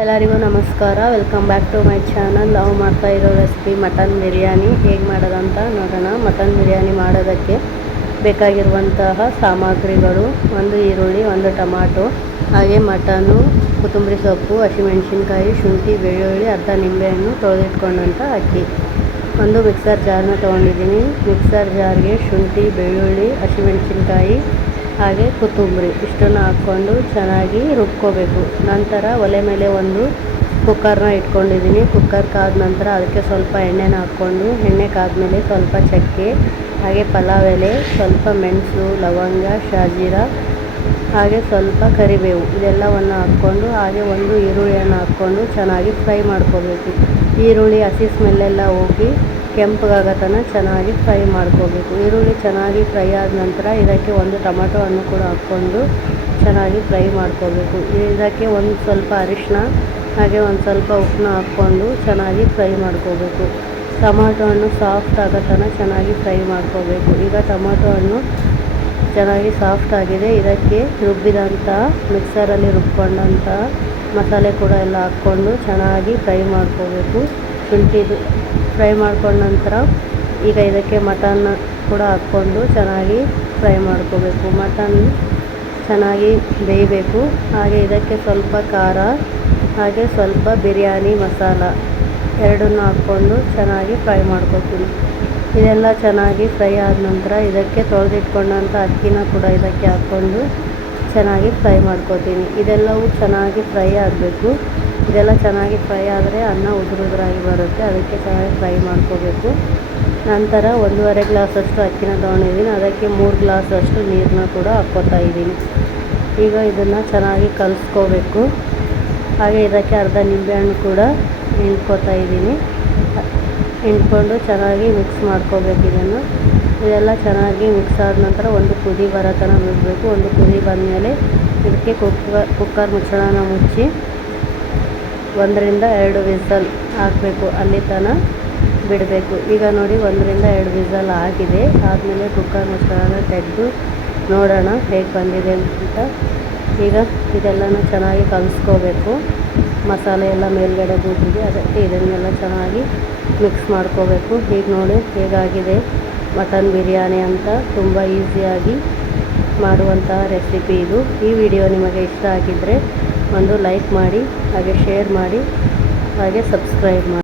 ಎಲ್ಲರಿಗೂ ನಮಸ್ಕಾರ. Welcome back to my channel. ನಾವು ಮಾಡ್ತಾ ಇರೋ ರೆಸಿಪಿ ಮಟನ್ ಬಿರಿಯಾನಿ ಹೇಗೆ ಮಾಡೋದಂತ ನೋಡೋಣ. ಮಟನ್ ಬಿರಿಯಾನಿ ಮಾಡೋದಕ್ಕೆ ಬೇಕಾಗಿರುವಂತಹ ಸಾಮಗ್ರಿಗಳು: ಒಂದು ಈರುಳ್ಳಿ, ಒಂದು ಟೊಮಾಟೊ, ಹಾಗೆ ಮಟನು, ಕೊತ್ತಂಬರಿ ಸೊಪ್ಪು, ಹಸಿಮೆಣಸಿನ್ಕಾಯಿ, ಶುಂಠಿ, ಬೆಳ್ಳುಳ್ಳಿ, ಅರ್ಧ ನಿಂಬೆಹಣ್ಣು, ತೊಳೆದಿಟ್ಕೊಂಡಂಥ ಅಕ್ಕಿ. ಒಂದು ಮಿಕ್ಸರ್ ಜಾರ್ನ ತೊಗೊಂಡಿದ್ದೀನಿ. ಮಿಕ್ಸರ್ ಜಾರ್ಗೆ ಶುಂಠಿ, ಬೆಳ್ಳುಳ್ಳಿ, ಹಸಿಮೆಣಸಿನ್ಕಾಯಿ ಹಾಗೆ ಕೊತ್ತಂಬರಿ ಇಷ್ಟನ್ನು ಹಾಕ್ಕೊಂಡು ಚೆನ್ನಾಗಿ ರುಬ್ಕೋಬೇಕು. ನಂತರ ಒಲೆ ಮೇಲೆ ಒಂದು ಕುಕ್ಕರ್ನ ಇಟ್ಕೊಂಡಿದ್ದೀನಿ. ಕುಕ್ಕರ್ ಕಾದ ನಂತರ ಅದಕ್ಕೆ ಸ್ವಲ್ಪ ಎಣ್ಣೆನ ಹಾಕ್ಕೊಂಡು, ಎಣ್ಣೆ ಕಾದ್ಮೇಲೆ ಸ್ವಲ್ಪ ಚಕ್ಕೆ ಹಾಗೆ ಪಲಾವ್ ಎಲೆ, ಸ್ವಲ್ಪ ಮೆಣಸು, ಲವಂಗ, ಶಾಜೀರ ಹಾಗೆ ಸ್ವಲ್ಪ ಕರಿಬೇವು ಇದೆಲ್ಲವನ್ನು ಹಾಕ್ಕೊಂಡು, ಹಾಗೆ ಒಂದು ಈರುಳ್ಳಿಯನ್ನು ಹಾಕ್ಕೊಂಡು ಚೆನ್ನಾಗಿ ಫ್ರೈ ಮಾಡ್ಕೋಬೇಕು. ಈರುಳ್ಳಿ ಹಸಿ ಸ್ಮೆಲ್ಲೆಲ್ಲ ಹೋಗಿ ಕೆಂಪಗಾಗೋ ತನಕ ಚೆನ್ನಾಗಿ ಫ್ರೈ ಮಾಡ್ಕೋಬೇಕು. ಈರುಳ್ಳಿ ಚೆನ್ನಾಗಿ ಫ್ರೈ ಆದ ನಂತರ ಇದಕ್ಕೆ ಒಂದು ಟೊಮಾಟೊ ಹಣ್ಣು ಕೂಡ ಹಾಕ್ಕೊಂಡು ಚೆನ್ನಾಗಿ ಫ್ರೈ ಮಾಡ್ಕೋಬೇಕು. ಇದಕ್ಕೆ ಒಂದು ಸ್ವಲ್ಪ ಅರಿಶಿನ ಹಾಗೆ ಒಂದು ಸ್ವಲ್ಪ ಉಪ್ಪನ್ನ ಹಾಕ್ಕೊಂಡು ಚೆನ್ನಾಗಿ ಫ್ರೈ ಮಾಡ್ಕೋಬೇಕು. ಟೊಮಾಟೊ ಹಣ್ಣು ಸಾಫ್ಟ್ ಆಗೋ ತನಕ ಚೆನ್ನಾಗಿ ಫ್ರೈ ಮಾಡ್ಕೋಬೇಕು. ಈಗ ಟೊಮಾಟೊ ಹಣ್ಣು ಚೆನ್ನಾಗಿ ಸಾಫ್ಟ್ ಆಗಿದೆ. ಇದಕ್ಕೆ ರುಬ್ಬಿದಂಥ ಮಿಕ್ಸರಲ್ಲಿ ರುಬ್ಕೊಂಡಂಥ ಮಸಾಲೆ ಕೂಡ ಎಲ್ಲ ಹಾಕ್ಕೊಂಡು ಚೆನ್ನಾಗಿ ಫ್ರೈ ಮಾಡ್ಕೋಬೇಕು. ಶುಂಠಿದು ಫ್ರೈ ಮಾಡ್ಕೊಂಡ ನಂತರ ಈಗ ಇದಕ್ಕೆ ಮಟನ್ ಕೂಡ ಹಾಕ್ಕೊಂಡು ಚೆನ್ನಾಗಿ ಫ್ರೈ ಮಾಡ್ಕೋಬೇಕು. ಮಟನ್ ಚೆನ್ನಾಗಿ ಬೇಯಬೇಕು. ಹಾಗೆ ಇದಕ್ಕೆ ಸ್ವಲ್ಪ ಖಾರ ಹಾಗೆ ಸ್ವಲ್ಪ ಬಿರಿಯಾನಿ ಮಸಾಲ ಎರಡನ್ನೂ ಹಾಕ್ಕೊಂಡು ಚೆನ್ನಾಗಿ ಫ್ರೈ ಮಾಡ್ಕೋತೀನಿ. ಇದೆಲ್ಲ ಚೆನ್ನಾಗಿ ಫ್ರೈ ಆದ ನಂತರ ಇದಕ್ಕೆ ತೊಳೆದಿಟ್ಕೊಂಡಂಥ ಅಕ್ಕಿನ ಕೂಡ ಇದಕ್ಕೆ ಹಾಕ್ಕೊಂಡು ಚೆನ್ನಾಗಿ ಫ್ರೈ ಮಾಡ್ಕೋತೀನಿ. ಇದೆಲ್ಲವೂ ಚೆನ್ನಾಗಿ ಫ್ರೈ ಆಗಬೇಕು. ಇದೆಲ್ಲ ಚೆನ್ನಾಗಿ ಫ್ರೈ ಆದರೆ ಅನ್ನ ಉದುರಾಗಿ ಬರುತ್ತೆ. ಅದಕ್ಕೆ ಚೆನ್ನಾಗಿ ಫ್ರೈ ಮಾಡ್ಕೋಬೇಕು. ನಂತರ 1.5 ಗ್ಲಾಸಷ್ಟು ಅಕ್ಕಿನ ತೊಗೊಂಡಿದ್ದೀನಿ. ಅದಕ್ಕೆ 3 ಗ್ಲಾಸಷ್ಟು ನೀರನ್ನ ಕೂಡ ಹಾಕ್ಕೋತಾ ಇದ್ದೀನಿ. ಈಗ ಇದನ್ನು ಚೆನ್ನಾಗಿ ಕಲಿಸ್ಕೋಬೇಕು. ಹಾಗೆ ಇದಕ್ಕೆ ಅರ್ಧ ನಿಂಬೆಹಣ್ಣು ಕೂಡ ಹಿಂಡ್ಕೋತಾ ಇದ್ದೀನಿ. ಹಿಂಡ್ಕೊಂಡು ಚೆನ್ನಾಗಿ ಮಿಕ್ಸ್ ಮಾಡ್ಕೋಬೇಕು. ಇದೆಲ್ಲ ಚೆನ್ನಾಗಿ ಮಿಕ್ಸ್ ಆದ ನಂತರ ಒಂದು ಕುದಿ ಬರೋ ತನಕ ಬಿಡಬೇಕು. ಒಂದು ಕುದಿ ಬಂದಮೇಲೆ ಇದಕ್ಕೆ ಕುಕ್ಕರ್ ಮುಚ್ಚಳನ ಮುಚ್ಚಿ 1 ರಿಂದ 2 ವಿಸಲ್ ಹಾಕಬೇಕು. ಅಲ್ಲಿ ತನಕ ಬಿಡಬೇಕು. ಈಗ ನೋಡಿ 1 ರಿಂದ 2 ವಿಸಲ್ ಆಗಿದೆ. ಆದಮೇಲೆ ಕುಕ್ಕರ್ ಮುಚ್ಚಳನ ತೆಗೆದು ನೋಡೋಣ ಹೇಗೆ ಬಂದಿದೆ ಅಂತ. ಈಗ ಇದೆಲ್ಲನೂ ಚೆನ್ನಾಗಿ ಕಲಿಸ್ಕೋಬೇಕು. ಮಸಾಲೆ ಎಲ್ಲ ಮೇಲ್ಗಡೆ ಕೂತಿದೆ, ಅದಕ್ಕೆ ಇದನ್ನೆಲ್ಲ ಚೆನ್ನಾಗಿ ಮಿಕ್ಸ್ ಮಾಡ್ಕೋಬೇಕು. ಈಗ ನೋಡಿ ಹೇಗಾಗಿದೆ ಮಟನ್ ಬಿರಿಯಾನಿ ಅಂತ. ತುಂಬ ಈಸಿಯಾಗಿ ಮಾಡುವಂತಹ ರೆಸಿಪಿ ಇದು. ಈ ವಿಡಿಯೋ ನಿಮಗೆ ಇಷ್ಟ ಆಗಿದ್ದರೆ ಒಂದು ಲೈಕ್ ಮಾಡಿ, ಹಾಗೆ ಶೇರ್ ಮಾಡಿ, ಹಾಗೆ ಸಬ್ಸ್ಕ್ರೈಬ್ ಮಾಡಿ.